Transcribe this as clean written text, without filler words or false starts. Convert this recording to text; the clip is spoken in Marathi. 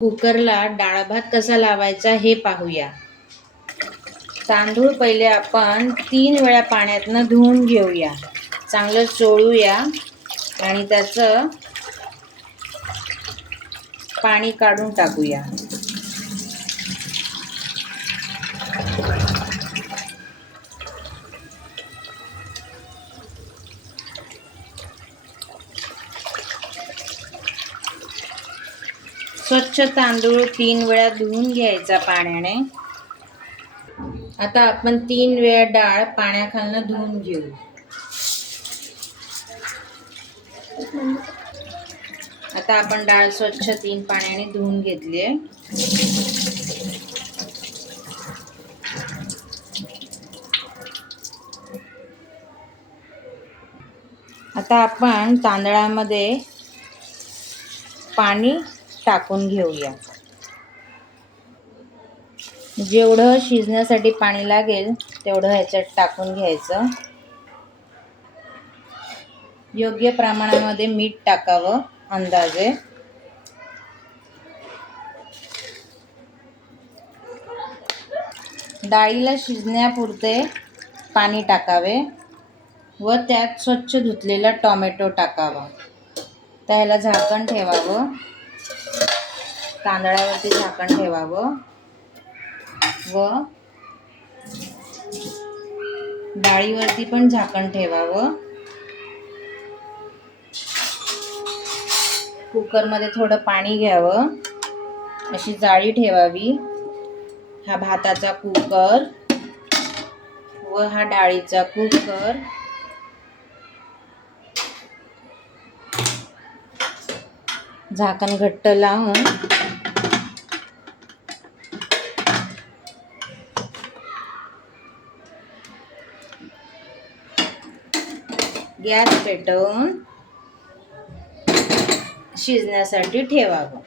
कुकरला डाळ भात कसा लावायचा हे पाहूया. तांदूळ पहिले आपण 3 वेळा पाण्यातनं धुवून घेऊया. चांगलं चोळूया आणि त्याचं पाणी काढून टाकूया. स्वच्छ तांदूळ 3 वेळा धुवून घ्यायचा पाण्याने. आता आपण 3 वेळा डाळ पाण्याखालनं धुवून घेऊ. आता आपण डाळ स्वच्छ 3 पाण्याने धुवून घेतली. आता आपण तांदळामध्ये पाणी टाकून घेऊया. जेवढं शिजण्यासाठी पाणी लागेल तेवढं ह्याच्यात टाकून घ्यायचं. योग्य प्रमाणामध्ये मीठ टाकावं अंदाजे. डाळीला शिजण्यापुरते पाणी टाकावे व त्यात स्वच्छ धुतलेला टोमॅटो टाकावा. त्याला झाकण ठेवावं. तांदळावरती झाकण ठेवावं व डाळीवरती पण झाकण ठेवावं. कुकरमध्ये थोडं पाणी घ्यावं. अशी जाळी ठेवावी. हा भाताचा कुकर व हा डाळीचा कुकर. झाकण घट्ट लावून गॅस पेटवून शिजण्यासाठी ठेवावं.